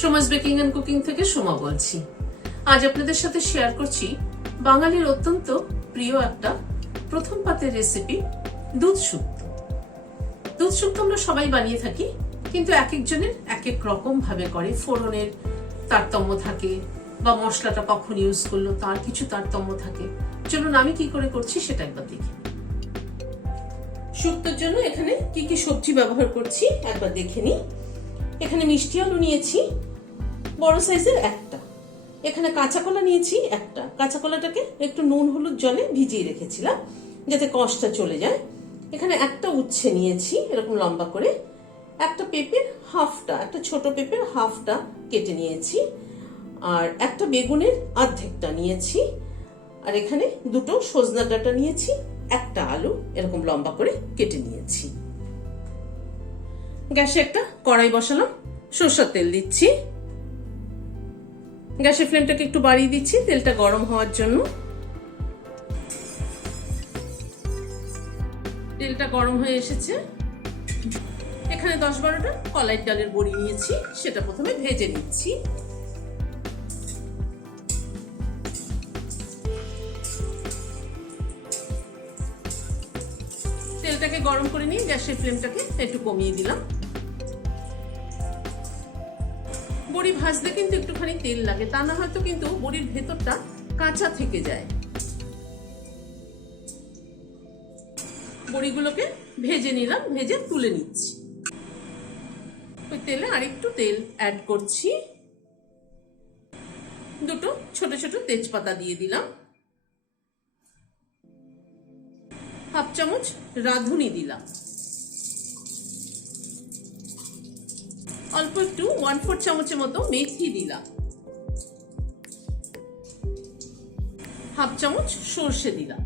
Soma's baking and cooking থেকে সোমা বলছি। আজ আপনাদের সাথে শেয়ার করছি বাঙালির অত্যন্ত প্রিয় একটা প্রথম পাতের রেসিপি, দুধ শুক্তো। দুধ শুক্তো আমরা সবাই বানিয়ে থাকি, কিন্তু এক একজনের এক এক রকম ভাবে করে। ফোড়নের তারতম্য থাকে বা মশলাটা কখন ইউজ করলো তার কিছু তারতম্য থাকে। চলুন আমি কি করে করছি সেটা একবার দেখি। শুক্তোর জন্য এখানে কি কি সবজি ব্যবহার করছি একবার দেখে নিই। এখানে মিষ্টি আলু নিয়েছি বড় সাইজের একটা, এখানে কাঁচা কলা নিয়েছি একটা। কাঁচা কলাটাকে একটু নুন হলুদ জলে ভিজিয়ে রেখেছিলাম যাতে কষটা চলে যায়। এখানে একটা উচ্ছে নিয়েছি এরকম লম্বা করে, একটা পেঁপের হাফটা, একটা ছোট পেঁপের হাফটা কেটে নিয়েছি, আর একটা বেগুনের অর্ধেকটা নিয়েছি, আর এখানে দুটো সজনা ডাঁটা নিয়েছি, একটা আলু এরকম লম্বা করে কেটে নিয়েছি। গ্যাসে একটা কড়াই বসালাম, সরষের তেল দিচ্ছি। গ্যাসের ফ্লেমটাকে একটু বাড়িয়ে দিচ্ছি তেলটা গরম হওয়ার জন্য। তেলটা গরম হয়ে এসেছে। এখানে 10-12টা কলাই ডালের বড়ি নিয়েছি, সেটা প্রথমে ভেজে নিচ্ছি। তেলটাকে গরম করে নিয়ে গ্যাসের ফ্লেমটাকে একটু কমিয়ে দিলাম। বড়ি ভাজতে কিন্তু একটুখানি তেল লাগে, তা না হয়তো কিন্তু বড়ির ভেতরটা কাঁচা থেকে যায়। বড়িগুলোকে ভেজে নিলাম, ভেজে তুলে নিচ্ছি। ওই তেলে আরেকটু তেল অ্যাড করছি। দুটো ছোট ছোট তেজপাতা দিয়ে দিলাম, হাফ চামচ রাঁধুনি দিলাম, অল্প একটু 1/4 চামচের মতো মেথি দিলাম, হাফ চামচ সর্ষে দিলাম।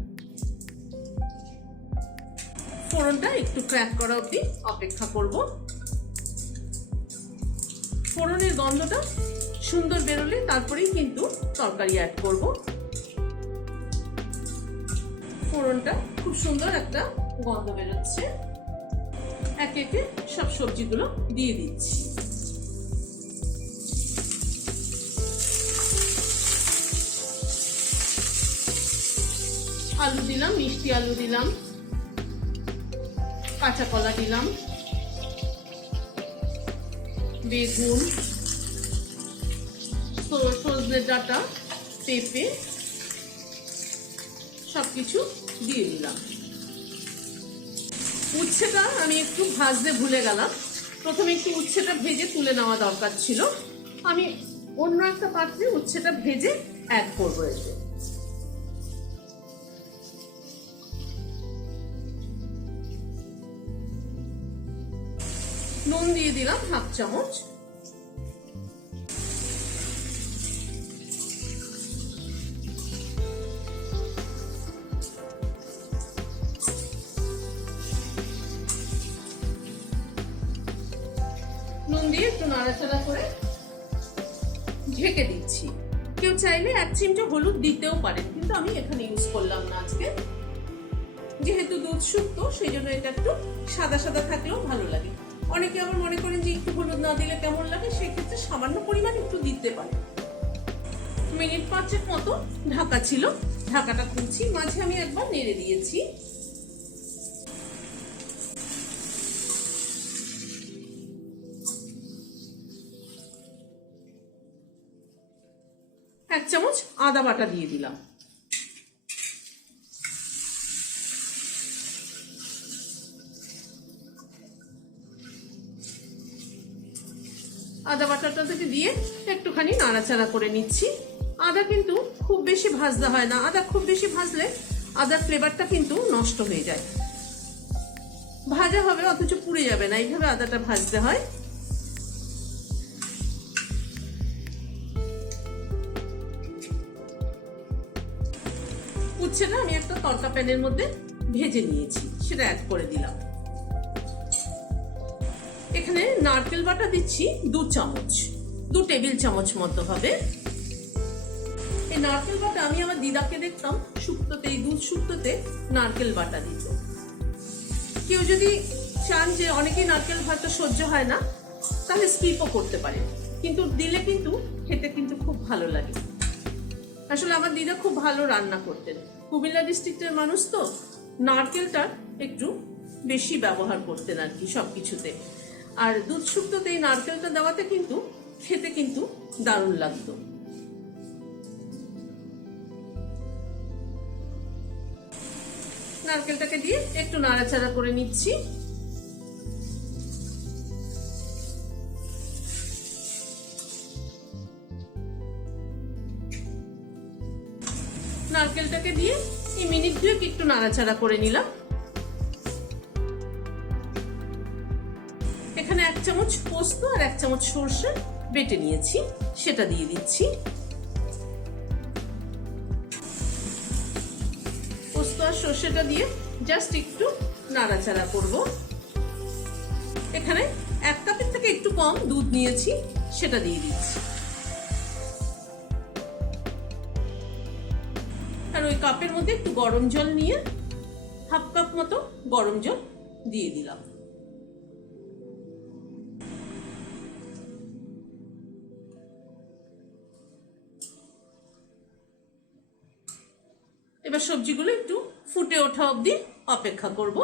ফোড়নটা একটু ক্র্যাক করা অবধি অপেক্ষা করব। ফোড়নের গন্ধটা সুন্দর বেরোলে তারপরেই কিন্তু তরকারি অ্যাড করব। ফোড়নটা খুব সুন্দর একটা গন্ধ বেরোচ্ছে। একে একে সব সবজিগুলো দিয়ে দিচ্ছি। আলু দিলাম, মিষ্টি আলু দিলাম, কাঁচা কলা দিলাম, বেগুন, সজনে ডাঁটা, পেঁপে সবকিছু দিয়ে দিলাম। উচ্ছেটা আমি একটু ভাজতে ভুলে গেলাম, প্রথমে একটু উচ্ছেটা ভেজে তুলে নেওয়া দরকার ছিল। আমি অন্য একটা পাত্রে উচ্ছেটা ভেজে অ্যাড করবো। এতে নুন দিয়ে দিলাম হাফ চামচ, নুন দিয়ে একটু নাড়াচাড়া করে ঢেকে দিচ্ছি। কেউ চাইলে 1 চিমটে হলুদ দিতেও পারেন, কিন্তু আমি এখানে ইউজ করলাম না আজকে। যেহেতু দুধ শুক্তো সেই জন্য এটা একটু সাদা সাদা থাকলেও ভালো লাগে। অনেকে আবার মনে করেন যে একটু হলুদ না দিলে কেমন লাগে, সেক্ষেত্রে সামান্য পরিমাণ একটু দিতে পারেন। মিনিট 5 মতো ঢাকা ছিল, ঢাকাটা খুলছি। মাঝে আমি একবার নেড়ে দিয়েছি। এক চামচ আদা বাটা দিয়ে দিলাম, আদা বাটাটা থেকে দিয়ে একটুখানি নাড়াচাড়া করে নিচ্ছি। আদা কিন্তু খুব বেশি ভাজতে হয় না, আদা খুব বেশি ভাজলে আদার ফ্লেভারটা কিন্তু নষ্ট হয়ে যায়। ভাজা হবে অথচ পুড়ে যাবে না, এইভাবে আদাটা ভাজতে হয়। উচ্ছেটা আমি একটা তড়কা প্যানের মধ্যে ভেজে নিয়েছি, সেটা অ্যাড করে দিলাম। এখানে নারকেল বাটা দিচ্ছি 2 চামচ, 2 টেবিল চামচ মতো হবে। এই নারকেল বাটা আমি আমার দিদাকে দেখতাম শুক্তোতে, এই দুধ শুক্তোতে নারকেল বাটা দিত। কেউ যদি চান যে অনেকেই নারকেল হয়তো সহ্য হয় না, তাহলে স্কিপও করতে পারেন। কিন্তু দিলে কিন্তু খেতে কিন্তু খুব ভালো লাগে। আসলে আমার দিদা খুব ভালো রান্না করতেন, কুমিল্লা ডিস্ট্রিক্টের মানুষ তো নারকেলটা একটু বেশি ব্যবহার করতেন আর কি সবকিছুতে। আর দুধ শুক্তোতে এই নারকেলটা দেওয়াতে কিন্তু খেতে কিন্তু দারুণ লাগতো। নারকেলটাকে দিয়ে একটু নাড়াচাড়া করে নিচ্ছি। নারকেলটাকে দিয়ে এই মিনিট 2 একটু নাড়াচাড়া করে নিলাম। এখানে 1 চামচ পোস্ত আর 1 চামচ সরষে বেটে নিয়েছি, সেটা দিয়ে দিচ্ছি। পোস্ত আর সরষেটা দিয়ে জাস্ট একটু নাড়াচাড়া করব। এখানে 1 কাপের থেকে একটু কম দুধ নিয়েছি, সেটা দিয়ে দিচ্ছি। আর ওই কাপের মধ্যে একটু গরম জল নিয়ে 1/2 কাপ মতো গরম জল দিয়ে দিলাম। এবার সবজিগুলো একটু ফুটে ওঠা অবধি অপেক্ষা করব।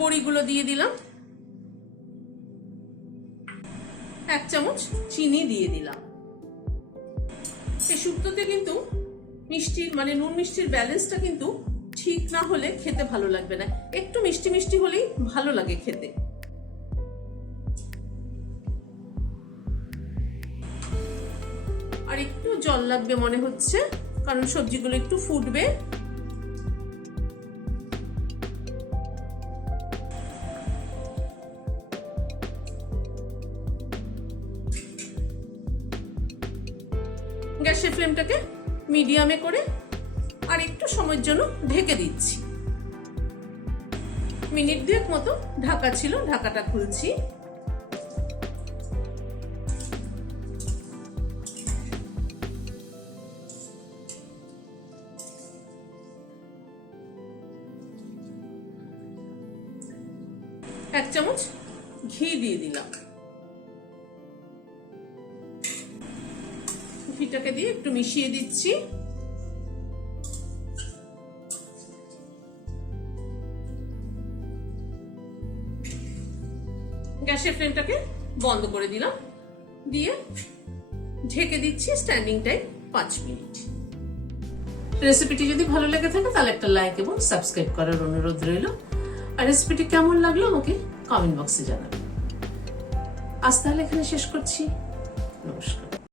বড়িগুলো দিয়ে দিলাম, 1 চামচ চিনি দিয়ে দিলাম। এই শুক্তোতে কিন্তু মিষ্টির মানে নুন মিষ্টির ব্যালেন্সটা কিন্তু ঠিক না হলে খেতে ভালো লাগবে না, একটু মিষ্টি মিষ্টি হলেই ভালো লাগে খেতে। আর একটু জল লাগবে মনে হচ্ছে, কারণ সবজিগুলো একটু ফুটবে। গ্যাসের ফ্লেমটাকে মিডিয়ামে করে আর একটু সময়ের জন্য ঢেকে দিচ্ছি। মিনিট 2 মতো ঢাকা ছিল, ঢাকাটা খুলছি। এক চামচ ঘি দিয়ে দিলাম। ঘিটাকে দিয়ে একটু মিশিয়ে দিচ্ছি। গ্যাসের ফ্লেমটাকে বন্ধ করে দিলাম, দিয়ে ঢেকে দিচ্ছি স্ট্যান্ডিং টাইম 5 মিনিট। রেসিপিটি যদি ভালো লেগে থাকে তাহলে একটা লাইক এবং সাবস্ক্রাইব করার অনুরোধ রইল। আর রেসিপিটি কেমন লাগলো আমাকে কমেন্ট বক্সে জানাবেন। আজ তাহলে এখানে শেষ করছি। নমস্কার।